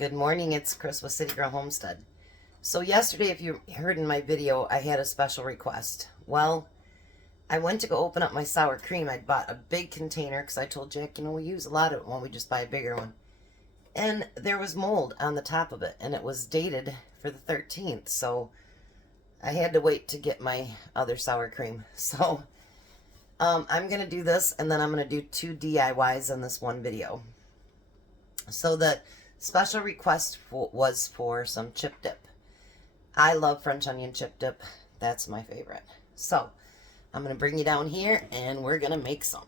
Good morning, it's Chris with City Girl Homestead. So yesterday, if you heard in my video, I had a special request. Well, I went to go open up my sour cream. I'd bought a big container because I told Jack, we use a lot of it when we just buy a bigger one. And there was mold on the top of it, and it was dated for the 13th, so I had to wait to get my other sour cream. So I'm going to do this, and then I'm going to do 2 DIYs in this one video. So the special request was for some chip dip. I love French onion chip dip. That's my favorite. So I'm going to bring you down here and we're going to make some.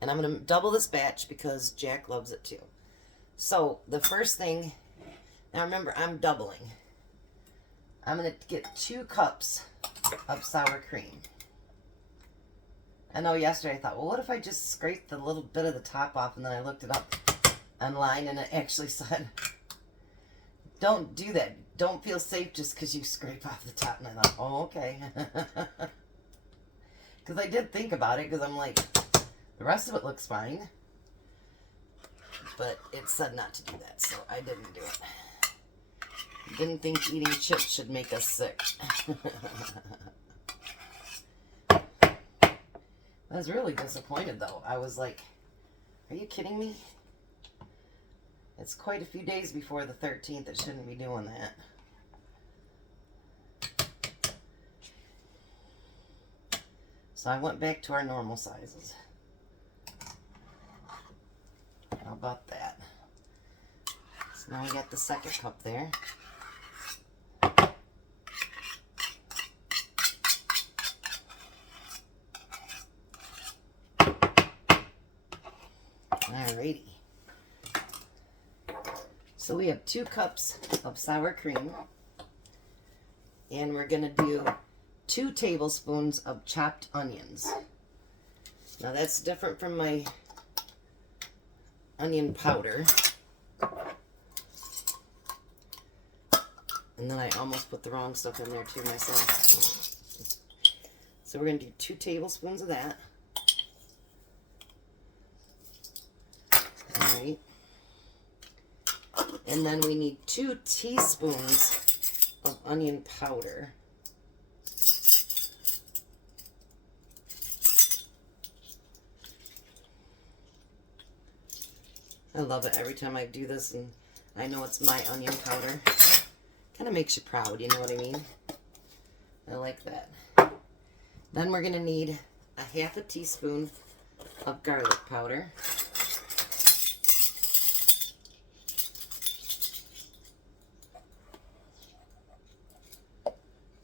And I'm going to double this batch because Jack loves it too. So the first thing, now remember I'm doubling. I'm going to get 2 cups of sour cream. I know yesterday I thought, well, what if I just scraped the little bit of the top off, and then I looked it up online and it actually said don't do that, don't feel safe just because you scrape off the top. And I thought, oh, okay. Because I did think about it, because I'm like, the rest of it looks fine, but it said not to do that, so I didn't do it. Didn't think eating chips should make us sick. I was really disappointed though. I was like, are you kidding me? It's quite a few days before the 13th. It shouldn't be doing that. So I went back to our normal sizes. How about that? So now we got the second cup there. Alrighty. So we have 2 cups of sour cream, and we're going to do 2 tablespoons of chopped onions. Now that's different from my onion powder. And then I almost put the wrong stuff in there too myself. So we're going to do 2 tablespoons of that. Alright. And then we need 2 teaspoons of onion powder. I love it every time I do this, and I know it's my onion powder. Kind of makes you proud, you know what I mean? I like that. Then we're going to need a 1/2 teaspoon of garlic powder.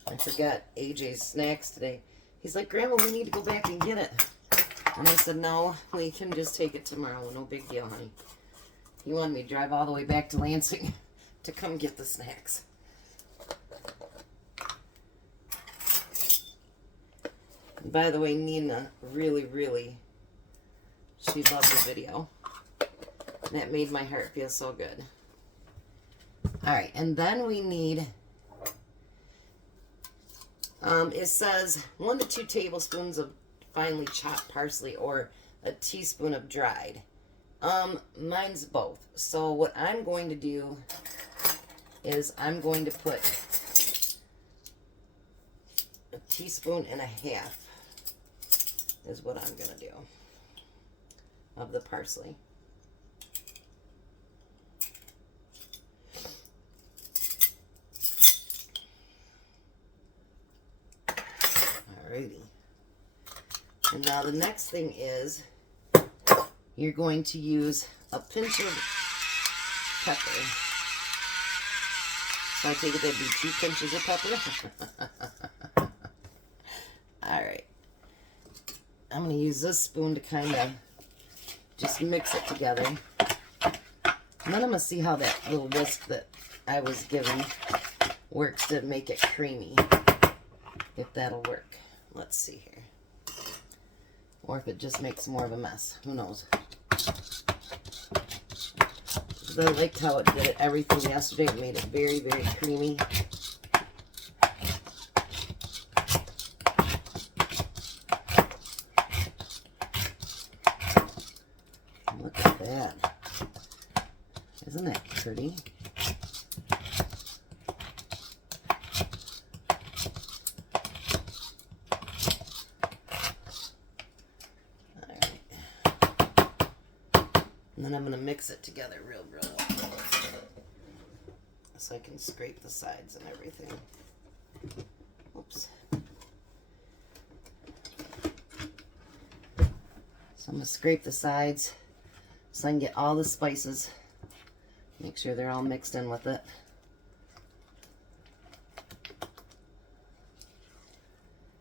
I forgot AJ's snacks today. He's like, Grandma, we need to go back and get it. And I said, no, we can just take it tomorrow. No big deal, honey. He wanted me to drive all the way back to Lansing to come get the snacks. And by the way, Nina really, she loved the video. And that made my heart feel so good. Alright, and then we need... it says 1 to 2 tablespoons of finely chopped parsley or a teaspoon of dried. Mine's both. So what I'm going to do is I'm going to put 1.5 teaspoons is what I'm going to do of the parsley. Alrighty. And now the next thing is you're going to use a pinch of pepper. So I take it that'd be 2 pinches of pepper. Alright. I'm going to use this spoon to kind of just mix it together. And then I'm going to see how that little whisk that I was given works to make it creamy. If that'll work. Let's see here. Or if it just makes more of a mess. Who knows? I liked how it did everything yesterday. It made it very creamy. Look at that. Isn't that pretty? mix it together real well. So I can scrape the sides and everything. Oops. So I'm going to scrape the sides so I can get all the spices. Make sure they're all mixed in with it.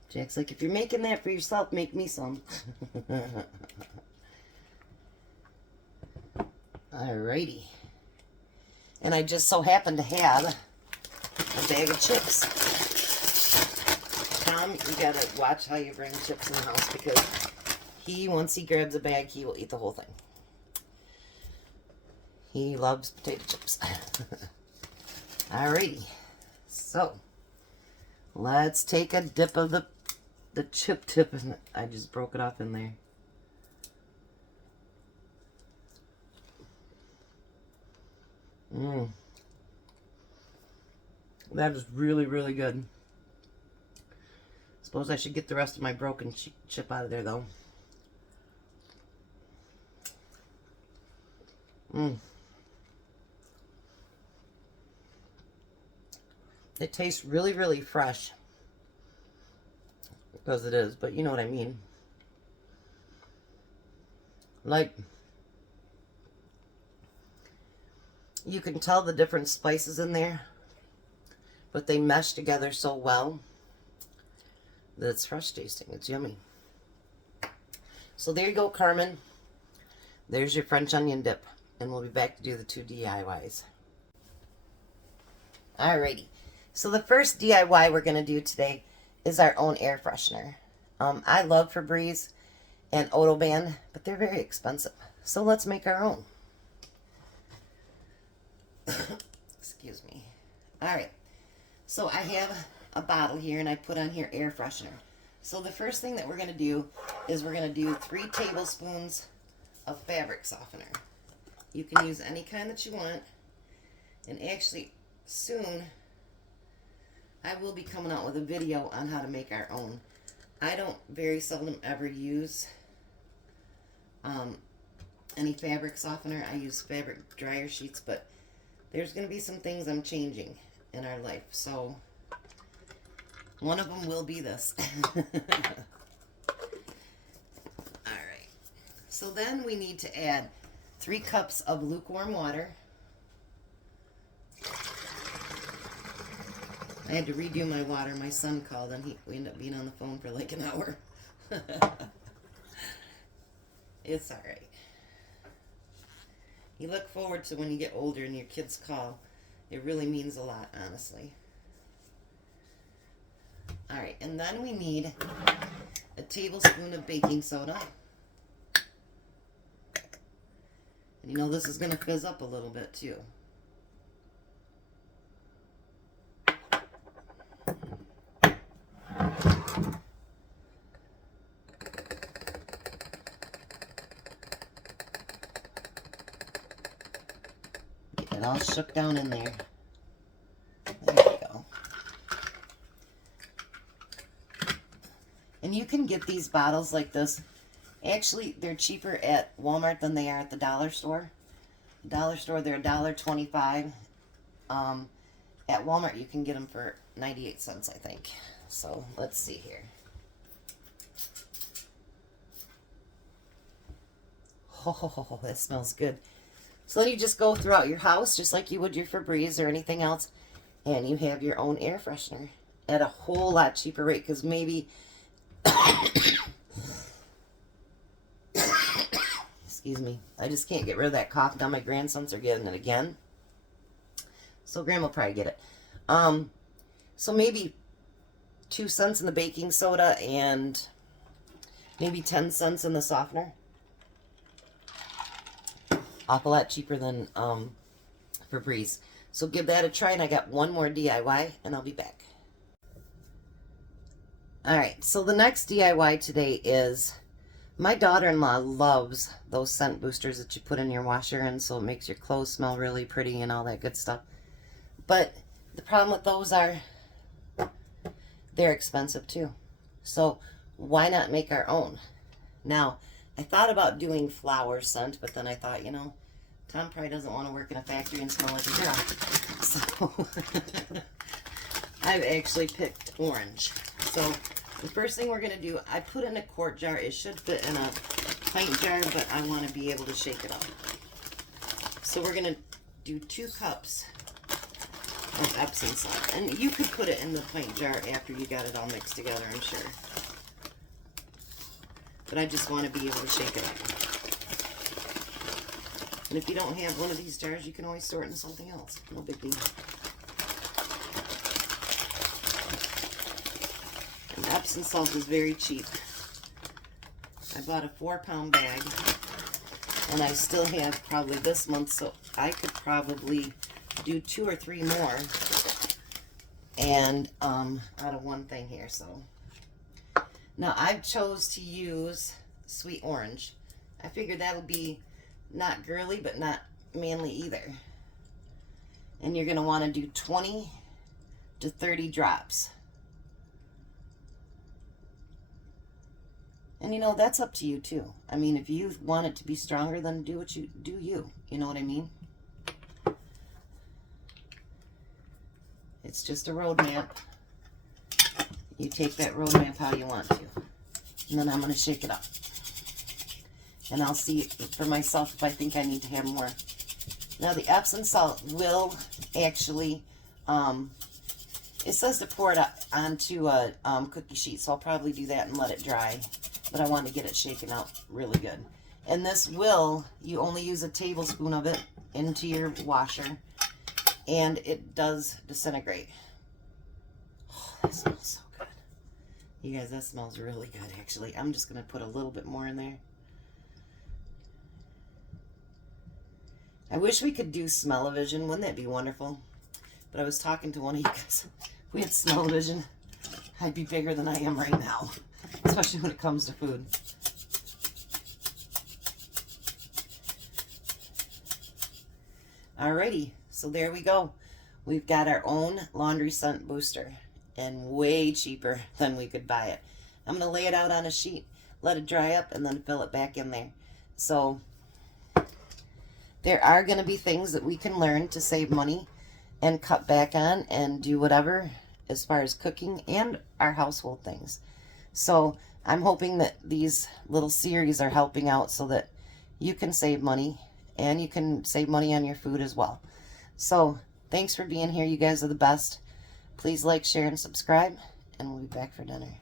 Jack's like, if you're making that for yourself, make me some. Alrighty. And I just so happen to have a bag of chips. Tom, you gotta watch how you bring chips in the house, because once he grabs a bag, he will eat the whole thing. He loves potato chips. Alrighty. So, let's take a dip of the chip tip. I just broke it off in there. That is really, really good. Suppose I should get the rest of my broken chip out of there, though. It tastes really, really fresh. Because it is, but you know what I mean. Like, you can tell the different spices in there, but they mesh together so well that it's fresh tasting. It's yummy. So there you go, Carmen. There's your French onion dip. And we'll be back to do the 2 DIYs. Alrighty. So the first DIY we're going to do today is our own air freshener. I love Febreze and Autobahn, but they're very expensive. So let's make our own. Excuse me. Alright. So I have a bottle here, and I put on here air freshener. So the first thing that we're going to do is we're going to do 3 tablespoons of fabric softener. You can use any kind that you want. And actually, soon, I will be coming out with a video on how to make our own. I don't very seldom ever use any fabric softener. I use fabric dryer sheets, but there's going to be some things I'm changing in our life. So, one of them will be this. Alright. So then we need to add 3 cups of lukewarm water. I had to redo my water. My son called and we ended up being on the phone for like an hour. It's alright. You look forward to when you get older and your kids call. It really means a lot, honestly. Alright, and then we need a tablespoon of baking soda. And you know this is going to fizz up a little bit too. Get it all shook down in there. There we go. And you can get these bottles like this. Actually, they're cheaper at Walmart than they are at the dollar store. Dollar store, they're $1.25. At Walmart, you can get them for 98 cents, I think. So, let's see here. Oh, that smells good. So then you just go throughout your house, just like you would your Febreze or anything else, and you have your own air freshener at a whole lot cheaper rate, because maybe... Excuse me. I just can't get rid of that cough. Now my grandsons are getting it again. So Grandma will probably get it. So maybe 2 cents in the baking soda and maybe 10 cents in the softener. Awful lot cheaper than Febreze. So give that a try, and I got one more DIY, and I'll be back. Alright, so the next DIY today is... My daughter-in-law loves those scent boosters that you put in your washer, and so it makes your clothes smell really pretty and all that good stuff. But the problem with those are they're expensive too. So why not make our own? Now, I thought about doing flower scent, but then I thought, you know, Tom probably doesn't want to work in a factory and smell like a girl. So I've actually picked orange. So the first thing we're going to do, I put in a quart jar. It should fit in a pint jar, but I want to be able to shake it up. So we're going to do 2 cups of Epsom salt. And you could put it in the pint jar after you got it all mixed together, I'm sure. But I just want to be able to shake it up. And if you don't have one of these jars, you can always store it in something else. No big deal. And Epsom salt is very cheap. I bought a 4-pound bag, and I still have probably this month, so I could probably do 2 or 3 more, and out of one thing here. So now I've chose to use sweet orange. I figured that would be not girly, but not manly either. And you're going to want to do 20 to 30 drops. And you know, that's up to you too. I mean, if you want it to be stronger, then do what you do. You know what I mean? It's just a roadmap. You take that roadmap how you want to. And then I'm going to shake it up. And I'll see for myself if I think I need to have more. Now the Epsom salt will actually, it says to pour it onto a cookie sheet, so I'll probably do that and let it dry. But I want to get it shaken out really good. And this will, you only use a tablespoon of it into your washer, and it does disintegrate. Oh, that smells so good. You guys, that smells really good, actually. I'm just going to put a little bit more in there. I wish we could do smell-o-vision. Wouldn't that be wonderful? But I was talking to one of you guys. If we had smell-o-vision, I'd be bigger than I am right now. Especially when it comes to food. Alrighty, so there we go. We've got our own laundry scent booster, and way cheaper than we could buy it. I'm going to lay it out on a sheet, let it dry up, and then fill it back in there. So there are going to be things that we can learn to save money and cut back on and do whatever as far as cooking and our household things. So I'm hoping that these little series are helping out so that you can save money and you can save money on your food as well. So thanks for being here. You guys are the best. Please like, share, and subscribe, and we'll be back for dinner.